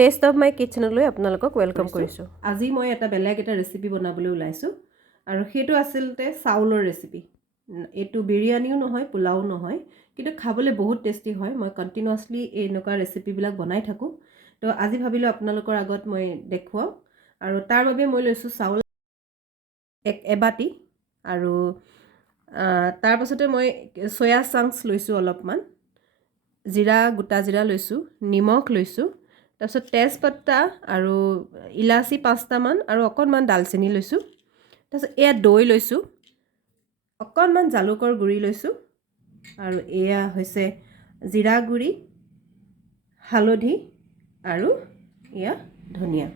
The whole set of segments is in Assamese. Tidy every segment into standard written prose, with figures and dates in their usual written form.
টেষ্ট অফ মাই কিচেনলৈ আপোনালোকক ৱেলকাম কৰিছোঁ। আজি মই এটা বেলেগ এটা ৰেচিপি বনাবলৈ ওলাইছোঁ আৰু সেইটো আচলতে চাউলৰ ৰেচিপি। এইটো বিৰিয়ানীও নহয়, পোলাও নহয়, কিন্তু খাবলৈ বহুত টেষ্টি হয়। মই কণ্টিনিউৱাছলি এনেকুৱা ৰেচিপিবিলাক বনাই থাকোঁ। তো আজি ভাবিলোঁ আপোনালোকৰ আগত মই দেখুৱাওঁ। আৰু তাৰ বাবে মই লৈছোঁ চাউল এবাটি, আৰু তাৰ পাছতে মই চয়া চাংছ লৈছোঁ অলপমান, গোটা জিৰা লৈছোঁ, নিমখ লৈছোঁ, তাৰপিছত তেজপাতা আৰু ইলাচি 5টামান আৰু অকণমান ডালচেনি লৈছোঁ। তাৰপিছত এয়া দৈ লৈছোঁ, অকণমান জালুকৰ গুড়ি লৈছোঁ, আৰু এয়া হৈছে জিৰা গুড়ি, হালধি, আৰু এয়া ধনিয়া,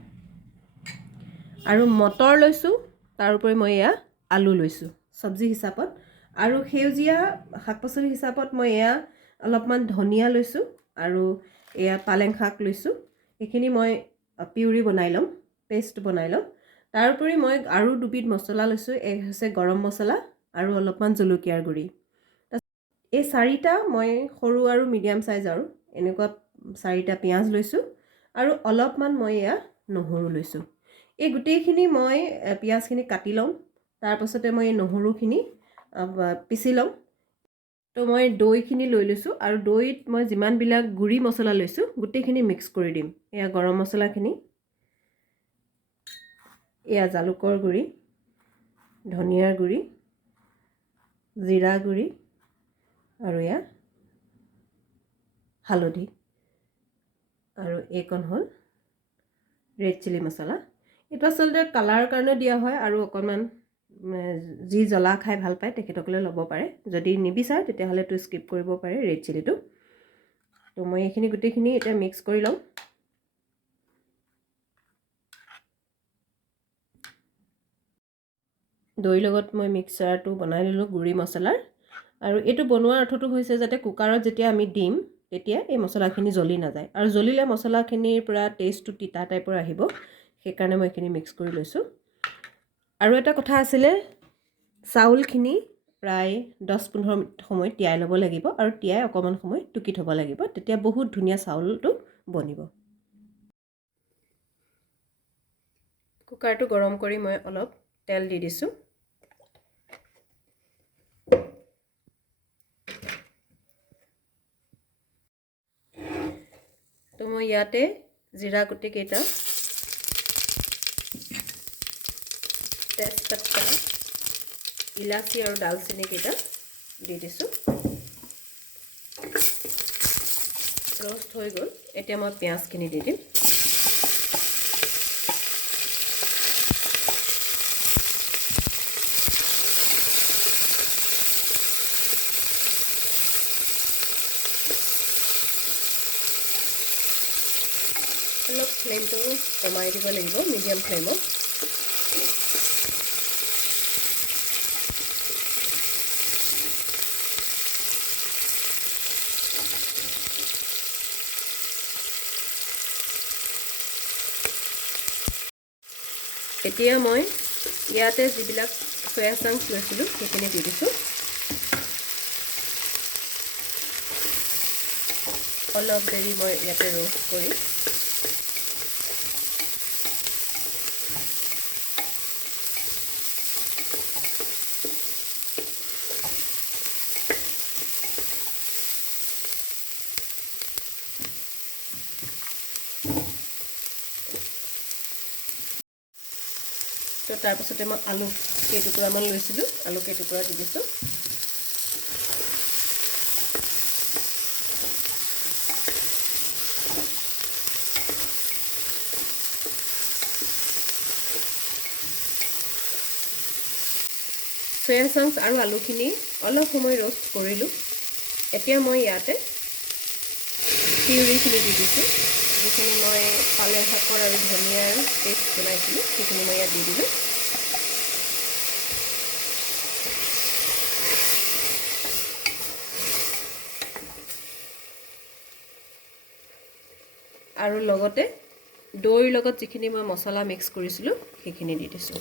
আৰু মটৰ লৈছোঁ। তাৰোপৰি মই এয়া আলু লৈছোঁ চব্জি হিচাপত, আৰু সেউজীয়া শাক পাচলি হিচাপত মই এয়া অলপমান ধনিয়া লৈছোঁ, আৰু এয়া পালেং শাক লৈছোঁ। এইখিনি মই পিউৰি বনাই ল'ম, পেষ্ট বনাই ল'ম। তাৰোপৰি মই আৰু দুবিধ মছলা লৈছোঁ। এক হৈছে গৰম মছলা আৰু অলপমান জলকীয়াৰ গুড়ি। এই 4টা মই সৰু আৰু মিডিয়াম চাইজ আৰু এনেকুৱা 4টা পিঁয়াজ লৈছোঁ, আৰু অলপমান মই এয়া নহৰু লৈছোঁ। এই গোটেইখিনি মই পিঁয়াজখিনি কাটি ল'ম, তাৰপাছতে মই এই নহৰুখিনি পিচি ল'ম। তো মই দৈখিনি লৈ লৈছোঁ, আৰু দৈত মই যিমানবিলাক গুড়ি মছলা লৈছোঁ গোটেইখিনি মিক্স কৰি দিম। এয়া গৰম মছলাখিনি, এয়া জালুকৰ গুড়ি, ধনিয়াৰ গুড়ি, জিৰা গুড়ি, আৰু এয়া হালধি, আৰু এইকণ হ'ল ৰেড চিলি মছলা। এইটো আচলতে কালাৰৰ কাৰণে দিয়া হয়, আৰু অকণমান যি জ্বলা খাই ভাল পায় তেখেতসকলে ল'ব পাৰে। যদি নিবিচাৰে তেতিয়াহ'লে তো স্কিপ কৰিব পাৰে ৰেড চিলিটো। তো মই এইখিনি গোটেইখিনি এতিয়া মিক্স কৰি ল'ম। দৈৰ লগত মই মিক্সাৰটো বনাই ল'লোঁ গুড়ি মছলাৰ। আৰু এইটো বনোৱাৰ অৰ্থটো হৈছে যাতে কুকাৰত যেতিয়া আমি দিম তেতিয়া এই মছলাখিনি জ্বলি নাযায়, আৰু জ্বলিলে মছলাখিনিৰ পৰা টেষ্টটো তিতা টাইপৰ আহিব। সেইকাৰণে মই এইখিনি মিক্স কৰি লৈছোঁ। আৰু এটা কথা আছিলে, চাউলখিনি প্ৰায় 10-15 মিনিট সময় তিয়াই ল'ব লাগিব, আৰু তিয়াই অকণমান সময় টুকি থ'ব লাগিব, তেতিয়া বহুত ধুনীয়া চাউলটো বনিব। কুকাৰটো গৰম কৰি মই অলপ তেল দি দিছোঁ। তো মই ইয়াতে জিৰা গুটি কেইটা, তেজপাতা, ইলাচি আৰু ডালচেনি কেইটা দি দিছোঁ। ৰষ্ট হৈ গ'ল। এতিয়া মই পিঁয়াজখিনি দি দিম। অলপ ফ্লেমটো কমাই দিব লাগিব, মিডিয়াম ফ্লেমত। এতিয়া মই ইয়াতে যিবিলাক চয়া চাংছ লৈছিলোঁ সেইখিনি দি দিছোঁ। অলপ দেৰি মই ইয়াতে ৰোষ্ট কৰি তো তাৰপাছতে মই আলু কেইটুকুৰামান লৈছিলোঁ, আলু কেইটুকুৰা দি দিছোঁ। চয়া চাংছ আৰু আলুখিনি অলপ সময় ৰোষ্ট কৰিলোঁ। এতিয়া মই ইয়াতে পিউৰিখিনি দি দিছোঁ, যিখিনি মই পালেং শাকৰ আৰু ধনিয়াৰ পেষ্ট বনাইছিলোঁ সেইখিনি মই ইয়াত দি দিলোঁ। আৰু লগতে দৈৰ লগত যিখিনি মই মছলা মিক্স কৰিছিলোঁ সেইখিনি দি দিছোঁ।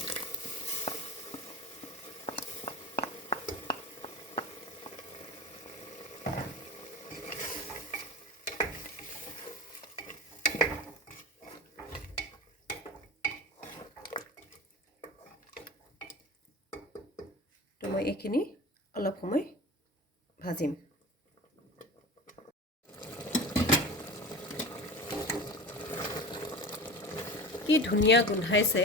মই এইখিনি অলপ সময় ভাজিম। কি ধুনীয়া গোন্ধাইছে।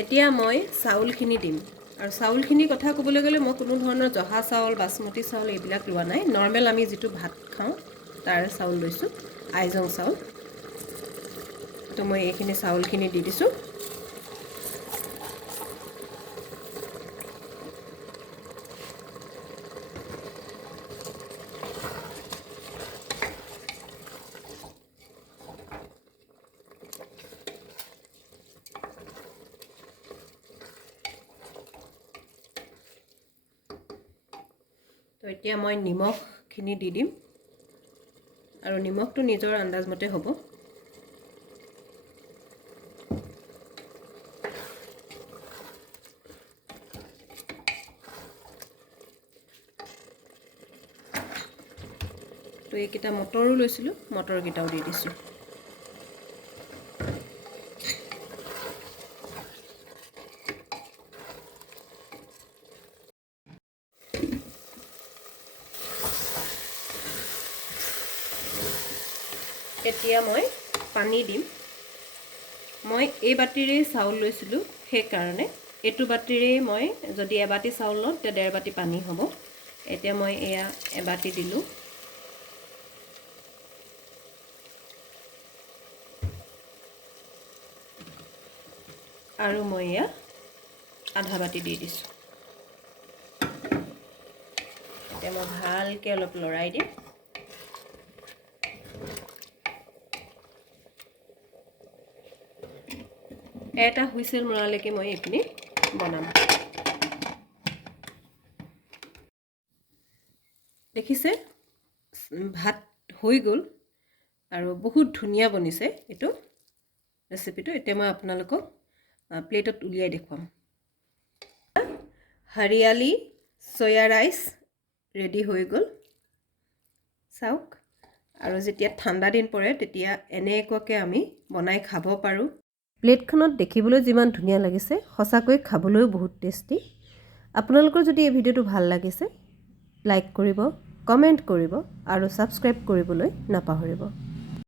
এতিয়া মই চাউলখিনি দিম। আৰু চাউলখিনিৰ কথা ক'বলৈ গ'লে মই কোনো ধৰণৰ জহা চাউল, বাসমতি চাউল এইবিলাক লোৱা নাই। নৰ্মেল আমি যিটো ভাত খাওঁ তাৰ চাউল লৈছোঁ, আইজং চাউল। তো মই এইখিনি চাউলখিনি দি দিছোঁ। তো এতিয়া মই নিমখখিনি দি দিম। আৰু নিমখটো নিজৰ আন্দাজমতে হ'ব। তো এইকেইটা মটৰো লৈছিলোঁ, মটৰকেইটাও দি দিছোঁ। এতিয়া মই পানী দিম। মই এই বাতিৰেই চাউল লৈছিলোঁ, সেইকাৰণে এইটো বাতিৰেই মই যদি এবাতি চাউল লওঁ তেতিয়া 1.5 বাতি পানী হ'ব। এতিয়া মই এয়া এবাতি দিলোঁ। আৰু মই এয়া আধা বাতি দি দিছোঁ। এতিয়া মই ভালকৈ অলপ লৰাই দিম। এটা হুইচেল মৰালৈকে মই এইখিনি বনাম। দেখিছে ভাত হৈ গ'ল আৰু বহুত ধুনীয়া বনিছে এইটো ৰেচিপিটো। এতিয়া মই আপোনালোকক প্লেটত উলিয়াই দেখুৱাম। হৰিয়ালি চয়া ৰাইচ ৰেডি হৈ গ'ল। চাওক। আৰু যেতিয়া ঠাণ্ডা দিন পৰে তেতিয়া এনেকুৱাকৈ আমি বনাই খাব পাৰোঁ। প্লেটখনত দেখিবলৈ যিমান ধুনীয়া লাগিছে, সঁচাকৈ খাবলৈও বহুত টেষ্টি। আপোনালোকৰ যদি এই ভিডিঅ'টো ভাল লাগিছে, লাইক কৰিব, কমেণ্ট কৰিব আৰু ছাবস্ক্ৰাইব কৰিবলৈ নাপাহৰিব।